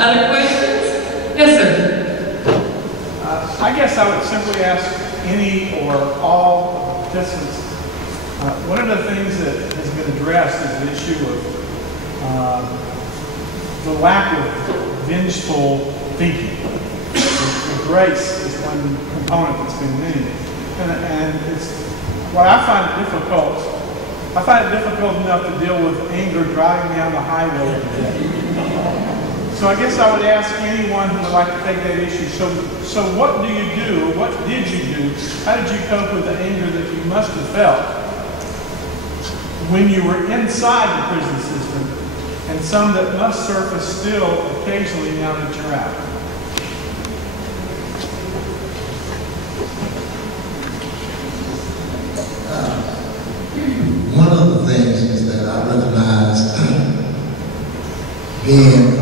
Other questions? Yes, sir. I guess I would simply ask any or all of the participants, one of the things that has been addressed is the issue of the lack of vengeful thinking. The grace is one component that's been needed. And it's what I find it difficult. I find it difficult enough to deal with anger driving down the highway every day. So I guess I would ask anyone who would like to take that issue. So what do you do? What did you do? How did you cope with the anger that you must have felt when you were inside the prison system, and some that must surface still occasionally now that you're out? One of the things is that I recognize being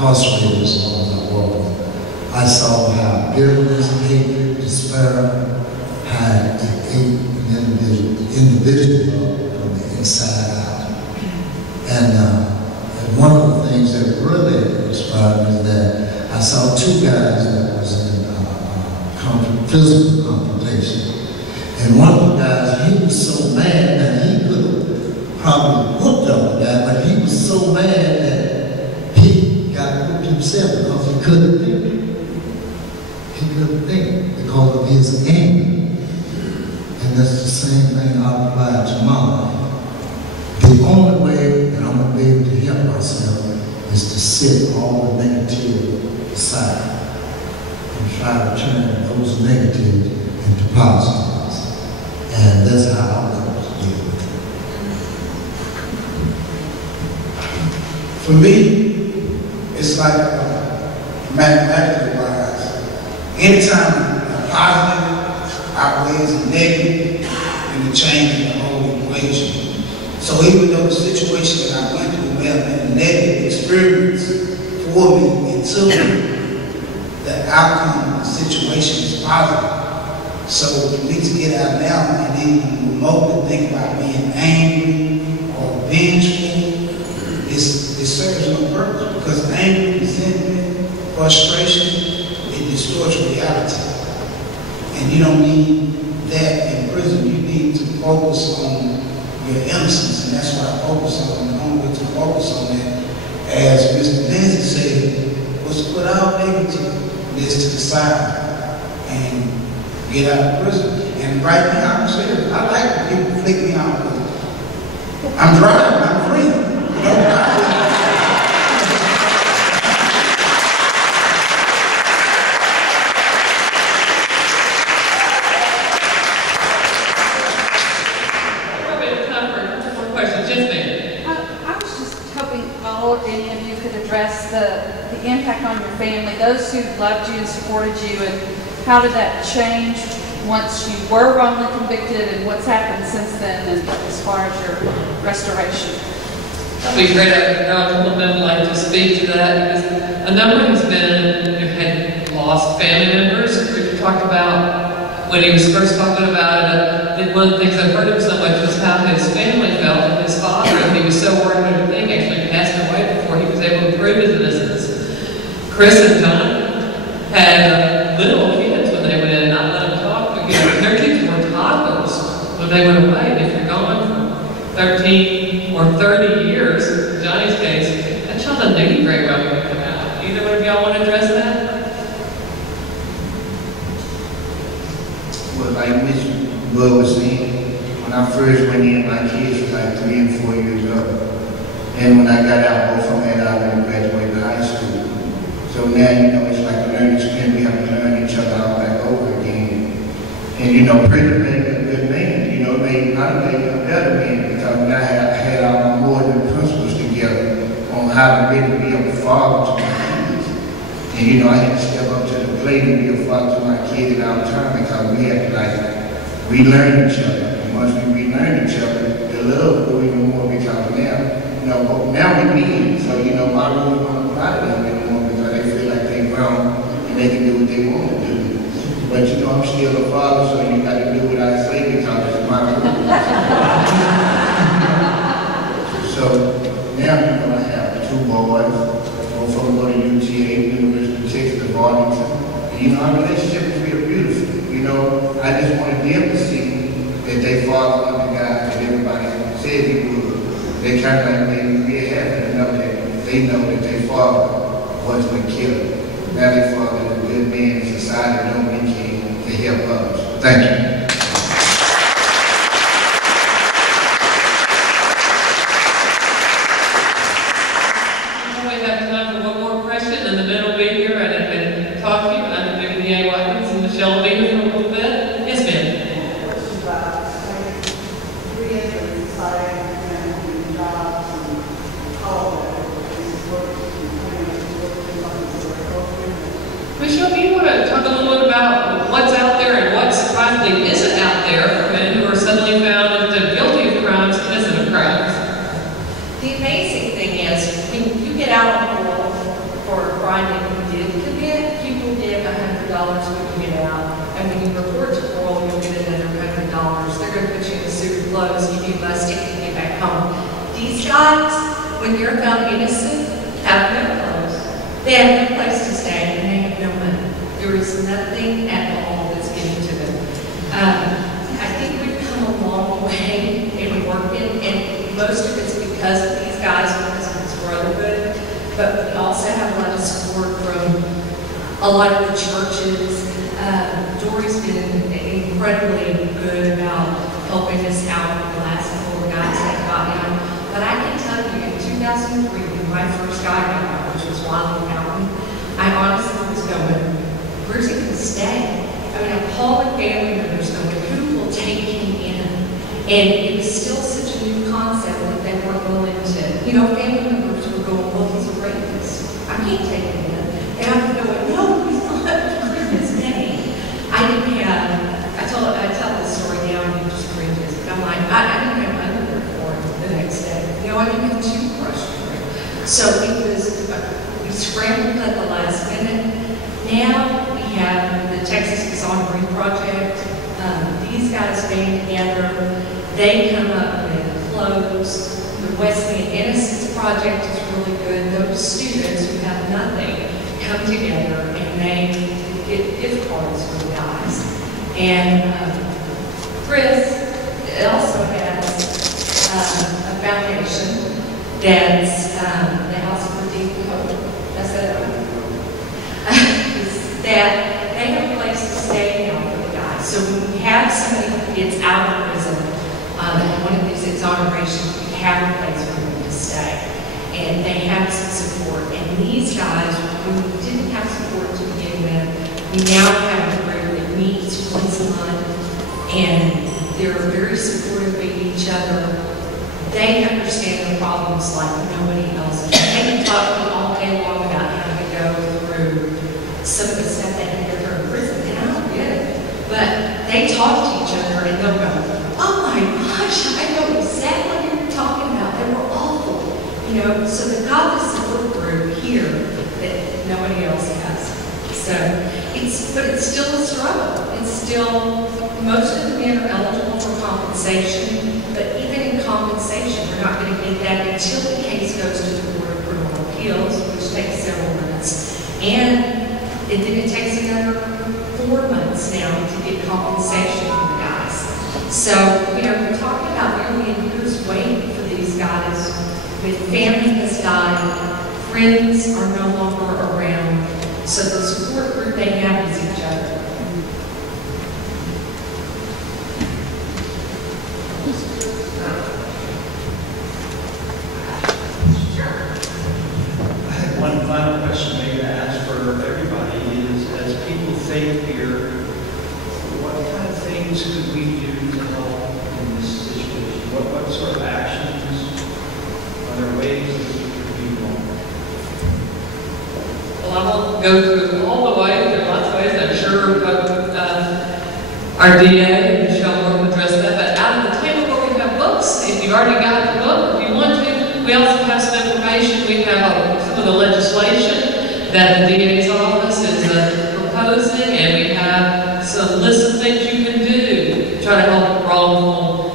incarcerated as long as I was, I saw how bitterness, hatred, despair had ate an individual from the inside out. And one of the things that really inspired me is that I saw two guys that was in physical confrontation. And one of the guys, he was so mad that he could have probably whooped on the guy, but he was so mad that he got whooped himself because he couldn't think. He couldn't think because of his anger. And that's the same thing I apply to mine. The only way that I'm going to be able to help myself is to sit all the negative aside and try to turn those negatives into positives. And that's how I want to deal with it. For me, it's like mathematically wise. Anytime a positive outweighs a negative, and it changes the whole equation. So even though the situation that I went through may have been a negative experience for me until the outcome of the situation is positive. So for me to get out now and even remotely think about being angry or vengeful, it serves no purpose, because anger, resentment, frustration, it distorts reality. And you don't need that in prison. You need to focus on your innocence, and that's what I focus on. And the only way to focus on that, as Mr. Lindsay said, was to put our negativeness to the side and get out of prison. And right now, I'm serious. I like when people flick me out. I'm driving, I'm free. You know, the impact on your family, those who loved you and supported you, and how did that change once you were wrongly convicted, and what's happened since then, and as far as your restoration? That'd be great. I know a couple of them would like to speak to that, because a number has been who had lost family members. We talked about when he was first talking about it. One of the things that hurt him so much was how his family felt of his father, and he was so worried about everything actually passed away before he was able to prove his innocence. Chris and John had little kids when they went in, and not let them talk, because their kids were toddlers when they went away. And if you're gone for 13 or 30 years, in Johnny's case, that child doesn't do you very well when you come out. Either one of y'all want to address that? Well, like Ms. Budd was saying, when I first went in, my kids were like 3 and 4 years old. And when I got out, both of them had already graduated high school. So now, you know, it's like a learning experience. We have to learn each other all back over again. And, you know, prison made me a good man. You know, it made me a better man, because when I had all my moral principles together on how to really be a father to my kids. And, you know, I had to step up to the plate and be a father to my kids at all time, because we had to, like, relearn each other. And once we relearn each other, the love grew even more, because now we meet. So, you know, I really want to apply to them anymore, because they feel like they're grown and they can do what they want to do. But, you know, I'm still a father, so you got to do what I say, because it's my rules. So now, you know, I have 2 boys, And our relationship is real beautiful. I just wanted them to see that they father loved the God that everybody said he would. They kind of like made me real happy to know that they know that their father wasn't a killer. Now their father is a good man in society, doing what he can to help others. Thank you. We have time for one more question, and then Ben will be here and talk to you. And maybe D.A. Watkins and Michelle will be here for a little bit. Yes, Ben. Michelle, do you want to talk a little bit about what's out there and what surprisingly isn't out there for men who are suddenly found guilty of crimes, innocent of crimes? The amazing thing is, when you get out on parole for a crime that you did commit, you will get $100 when you get out. And when you report to parole, you'll get another $100. They're going to put you in a suit of clothes, you do less to get you back home. These guys, when they're found innocent, have no clothes. They have no place to stay, and they have no money. There is nothing at all that's given to them. I think we've come a long way in working, and most of it's because of these guys, because of this brotherhood, but we also have a lot of support from a lot of the churches. Dory's been incredibly good about helping us out with the last couple of guys that got out. But I can tell you, in 2003, when my first guy got out, which was Wild Mountain, I honestly was going, where's he going to stay? I mean, I'm calling family members going, who will take him in? And it was still such a new concept that they weren't willing to, family members were going, well, he's a rapist. I can't take him in. And I'm going, no, he's not. Clear his name. I didn't have, I tell this story now and you just cringes, but I'm like, I didn't have underwear for him the next day. I didn't have a toothbrush for him. So it was, we scrambled at the last minute. Now we have the Texas Exonerees Project. These guys band together. They come up with clothes. The Wesleyan Innocence Project is really good. Those students who have nothing come together and they get gift cards for the guys. And Chris also has a foundation that's the House of Redeemed Hope. That's it. That they have a place to stay now for the guys. So when we have somebody who gets out of prison, one of these exonerations, we have a place for them to stay. And they have some support. And these guys, when we didn't have support to begin with, we now have a group that meets once a month, and they're very supportive of each other. They understand the problems like nobody else. They can talk to me all day long about how to go through some of the stuff that they go through in prison, and I don't get it. But they talk to each other and they'll go, oh my gosh, I know exactly what you're talking about. They were awful. So they've got this support group here that nobody else has. So but it's still a struggle. It's still, most of the men are eligible for compensation, but even in compensation, we're not going to get that until the case goes to the Board of Criminal Appeals, which takes several months. And then it takes another 4 months now to get compensation from the guys. So, we're talking about nearly a year's wait for these guys. With family has died, friends are no longer around, so the support group they have is each other. I have one final question maybe to ask for everybody is, as people think here, what kind of things could we do to help in this situation? What sort of actions? Are there ways that we could be wrong? Well, I won't go through all the ways. There are lots of ways. I'm sure our DA and Michelle will address that. But out of the table where we have books, if you've already got the book, if you want to, we also have some information. We have some of the legislation that the DA's office is proposing, and we have some list of things you can do to try to help wrongful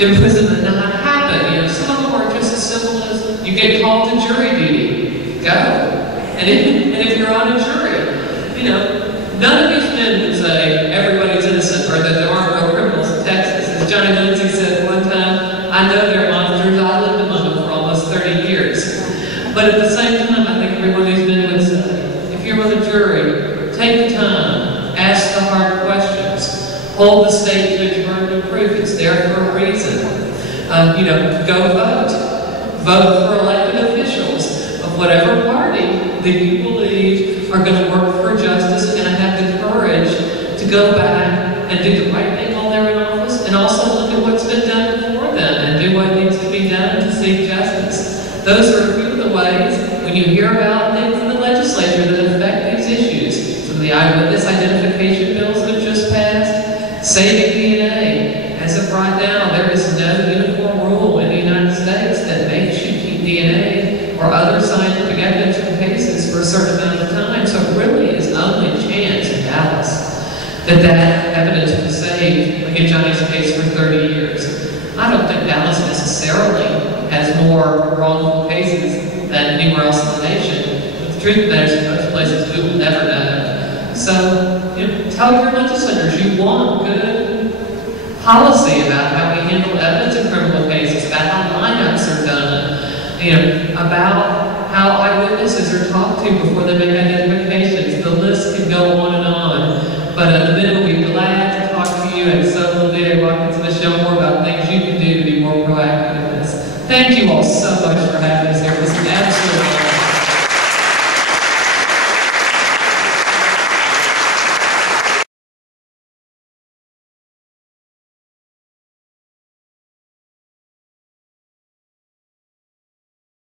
imprisonment not happen. Some of them are just as simple as you get called to jury duty. Go. And if you're on a jury, none of these men would say everybody's innocent or that there aren't real criminals in Texas. As Johnny Lindsay said one time, I know they're monsters. I lived among them for almost 30 years. But at the same time, I think every one of these men would say, if you're on the jury, take the time, ask the hard questions, hold the state to its burden of proof. It's there for a reason. Go vote. Vote for elected officials of whatever party that you believe are going to work for justice and have the courage to go back and do the right thing while they're in office, and also look at what's been done before them and do what needs to be done to seek justice. Those are a few of the ways when you hear about things in the legislature that affect these issues. Some of the eyewitness identification bills that have just passed, saving DNA. As of right now, there is no uniform rule in the United States that makes you keep DNA or other scientific evidence from cases for a certain amount of time. So it really is only chance in Dallas that evidence was saved, like in Johnny's case, for 30 years. I don't think Dallas necessarily has more wrongful cases than anywhere else in the nation. But the truth of that is, in most places, we will never know. So, tell your legislators you want good policy about how we handle evidence in criminal cases, about how lineups are done, about how eyewitnesses are talked to before they make identifications. The list can go on and on. But the men will be glad to talk to you, and so will they walk into the show more about things you can do to be more proactive in this. Thank you all so much for having me.